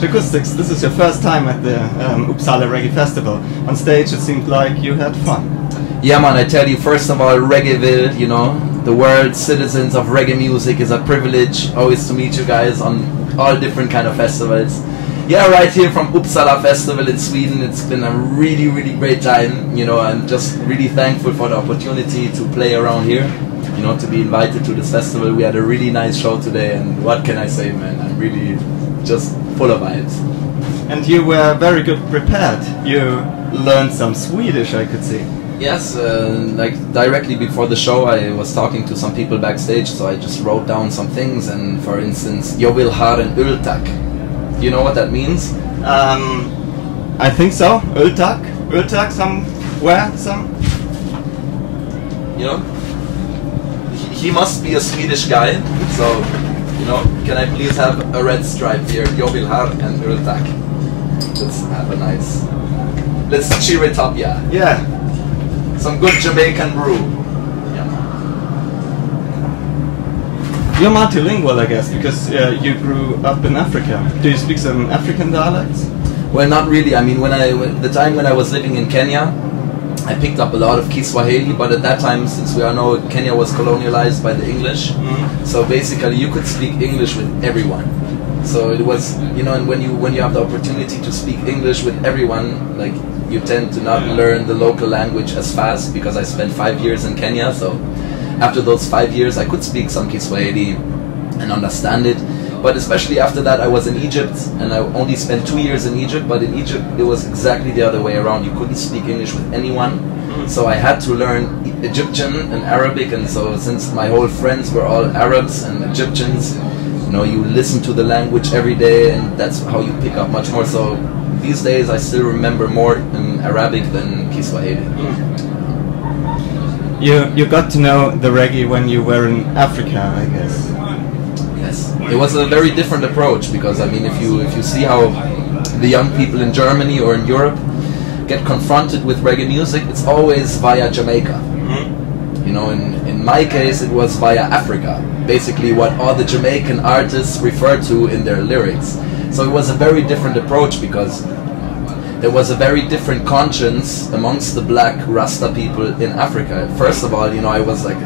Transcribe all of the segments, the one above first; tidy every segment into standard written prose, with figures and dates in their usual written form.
Jahcoustix, this is your first time at the Uppsala Reggae Festival. On stage it seemed like you had fun. Yeah man, I tell you, first of all, Reggaeville, you know, the world citizens of reggae music, is a privilege always to meet you guys on all different kind of festivals. Yeah, right here from Uppsala Festival in Sweden, it's been a really, really great time, you know. I'm just really thankful for the opportunity to play around here, you know, to be invited to this festival. We had a really nice show today, and what can I say, man, I'm really just full of vibes. And you were very good prepared. You learned some Swedish, I could see. Yes, like directly before the show I was talking to some people backstage, so I just wrote down some things, and for instance, jag vill ha en öltack. Do you know what that means? I think so. Öltack? Öltack somewhere? You know? He must be a Swedish guy, so, you know, can I please have a red stripe here? Jag vill ha en öltack. Let's have a nice... Let's cheer it up, yeah. Yeah. Some good Jamaican brew. Yeah. You're multilingual, I guess, because you grew up in Africa. Do you speak some African dialects? Well, not really. I mean, the time when I was living in Kenya, I picked up a lot of Kiswahili, but at that time, since we all know Kenya was colonialized by the English, so basically you could speak English with everyone. So it was, you know, and when you have the opportunity to speak English with everyone, like, you tend to not learn the local language as fast, because I spent 5 years in Kenya, so after those 5 years I could speak some Kiswahili and understand it. But especially after that I was in Egypt, and I only spent 2 years in Egypt, but in Egypt it was exactly the other way around. You couldn't speak English with anyone, so I had to learn Egyptian and Arabic, and so since my whole friends were all Arabs and Egyptians, you know, you listen to the language every day, and that's how you pick up much more. So these days I still remember more in Arabic than Kiswahili. You got to know the reggae when you were in Africa, I guess. Yes, it was a very different approach, because I mean, if you see how the young people in Germany or in Europe get confronted with reggae music, it's always via Jamaica. You know, in my case it was via Africa, basically what all the Jamaican artists refer to in their lyrics. So it was a very different approach, because there was a very different conscience amongst the black Rasta people in Africa. First of all, you know, I was like,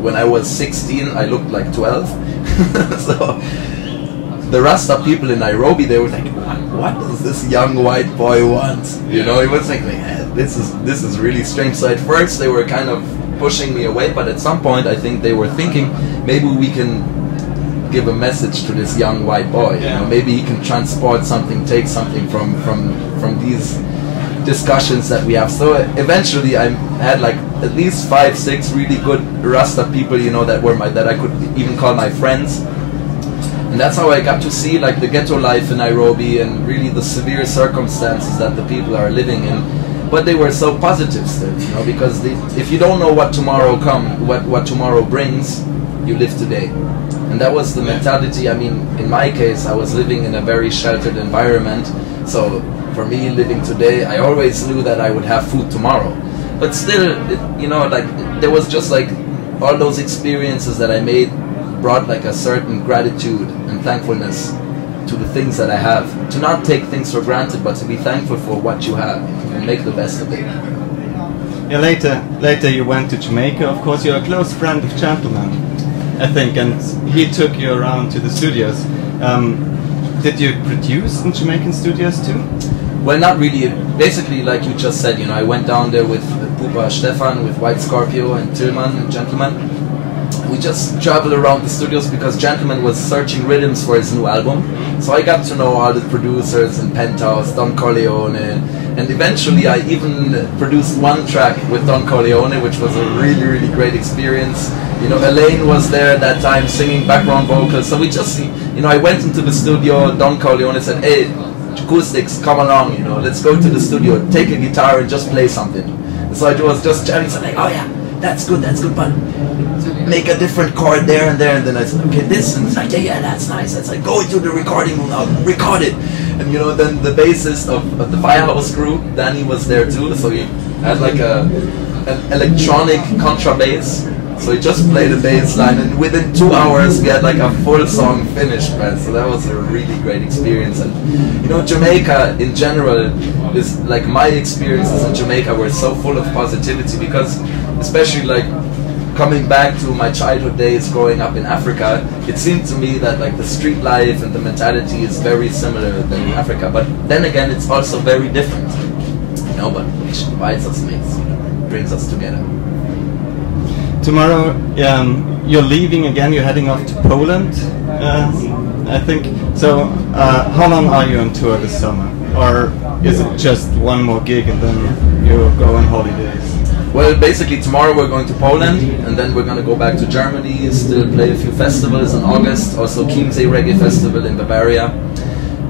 when I was 16, I looked like 12. So the Rasta people in Nairobi, they were like, what does this young white boy want? You know, it was like, this is really strange. So at first they were kind of pushing me away, but at some point I think they were thinking, maybe we can give a message to this young white boy. You know, maybe he can transport something, take something from these discussions that we have. So eventually I had like at least 5, 6 really good Rasta people, you know, that I could even call my friends. And that's how I got to see like the ghetto life in Nairobi, and really the severe circumstances that the people are living in. But they were so positive still, you know, because if you don't know what tomorrow what tomorrow brings, you live today. And that was the mentality. I mean, in my case, I was living in a very sheltered environment, so for me, living today, I always knew that I would have food tomorrow. But still, you know, like, there was just like, all those experiences that I made brought like a certain gratitude and thankfulness to the things that I have. To not take things for granted, but to be thankful for what you have and make the best of it. Yeah, later you went to Jamaica. Of course, you're a close friend of Gentleman, I think, and he took you around to the studios. Did you produce in Jamaican studios too? Well, not really. Basically, like you just said, you know, I went down there with Pupa Stefan, with White Scorpio and Tillman and Gentleman. We just traveled around the studios because Gentleman was searching rhythms for his new album. So I got to know all the producers in Penthouse, Don Corleone, and eventually I even produced one track with Don Corleone, which was a really, really great experience. You know, Elaine was there at that time singing background vocals. So we just, you know, I went into the studio, Don Corleone said, hey, Jahcoustix, come along, you know, let's go to the studio, take a guitar and just play something. So I was just jamming, so like, oh yeah, that's good, but make a different chord there and there. And then I said, okay, this, and it's like, yeah, that's nice. It's like, go into the recording room now, record it. And you know, then the bassist of the Firehouse crew, Danny, was there too, so he had like an electronic contrabass. So he just played a bass line, and within 2 hours we had like a full song finished, man. So that was a really great experience. And you know, Jamaica in general is like, my experiences in Jamaica were so full of positivity, because especially like coming back to my childhood days growing up in Africa, it seemed to me that like the street life and the mentality is very similar than in Africa. But then again, it's also very different, you know, but which divides us, brings us together. Tomorrow, you're leaving again. You're heading off to Poland, I think. So, how long are you on tour this summer, or is it just one more gig and then you go on holidays? Well, basically tomorrow we're going to Poland, and then we're going to go back to Germany, still play a few festivals in August, also Chiemsee Reggae Festival in Bavaria.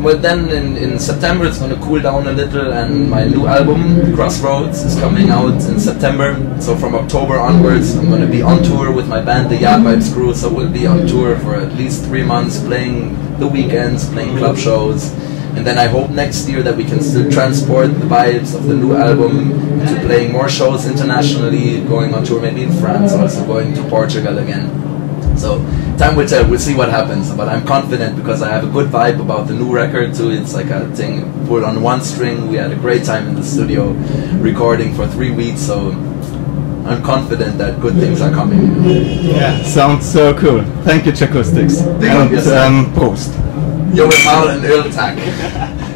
Well, then in September it's going to cool down a little, and my new album, Crossroads, is coming out in September. So from October onwards I'm going to be on tour with my band, the Jahcoustix Crew, so we'll be on tour for at least 3 months, playing the weekends, playing club shows. And then I hope next year that we can still transport the vibes of the new album to playing more shows internationally, going on tour maybe in France, also going to Portugal again. So time will tell, we'll see what happens, but I'm confident because I have a good vibe about the new record too. It's like a thing pulled on one string. We had a great time in the studio recording for 3 weeks, so I'm confident that good things are coming. Yeah, sounds so cool. Thank you, Jahcoustix. And Prost. Yo, Mal and Öltag.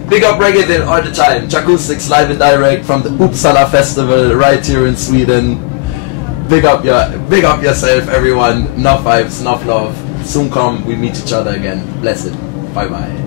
Big up Reggaeville all the time. Jahcoustix live and direct from the Uppsala Festival right here in Sweden. Big up yourself, everyone. Enough vibes, enough love. Soon come, we meet each other again. Blessed. Bye bye.